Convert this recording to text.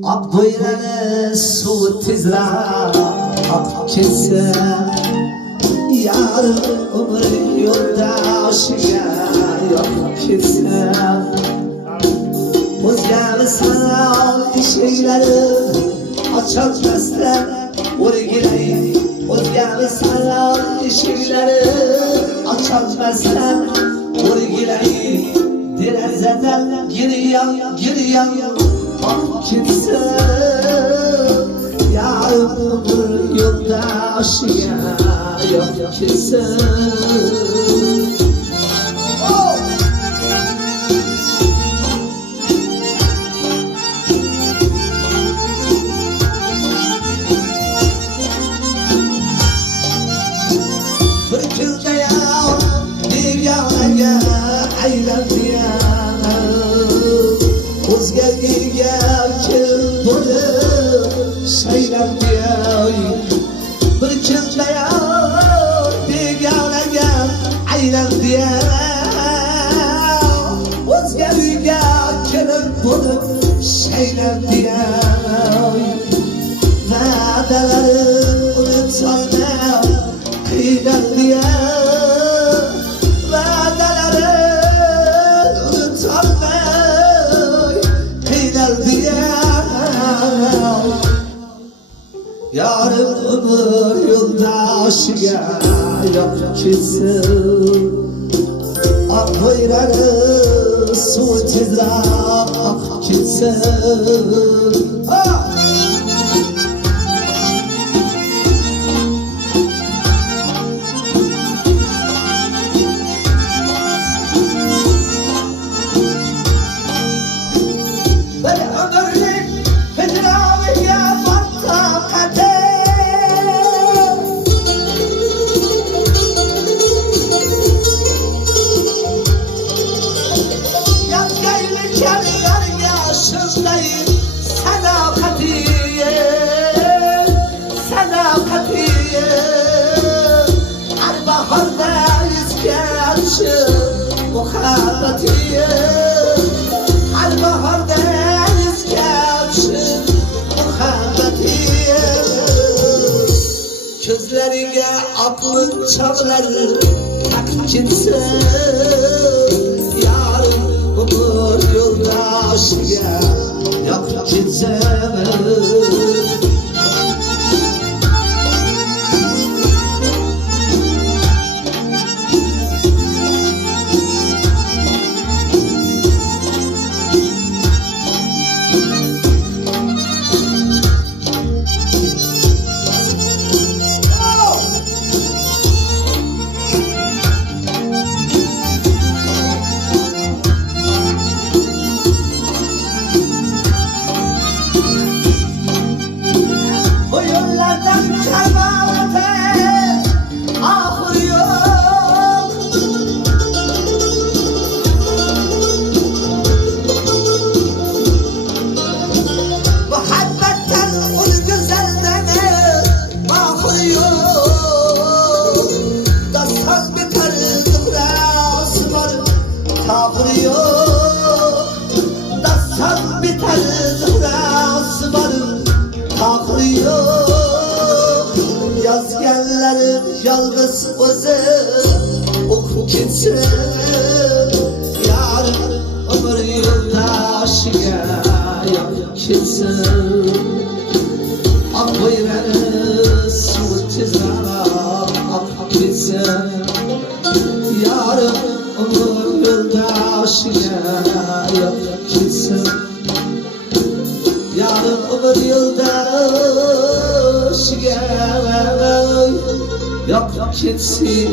Abduylanı su tizra Akçesi Yarın ömür yoldaşıya yok kesin Özgemi sanal şeyleri açılmazlar Orgileyi Özgemi sanal şeyleri açılmazlar Orgileyi Direzeden giriyan Akçesi Yarın ömür yoldaşıya yok kesin Yarın ömür yoldaşıya yok kesin Akbayranı su tizra akçesi Muhabbetiye Her baharda deniz gelsin Muhabbetiye Gözlerine aklın çağlar Takçinse Yarın ömür yoldaşıya Yok kimse Yazgenlerin yalnız özü oku gitsin Yarın ömür yoldaşıya yok gitsin Akbayranı su tizra ak gitsin Yarın ömür yoldaşıya yok gitsin Yarın ömür yoldaşıya yok gitsin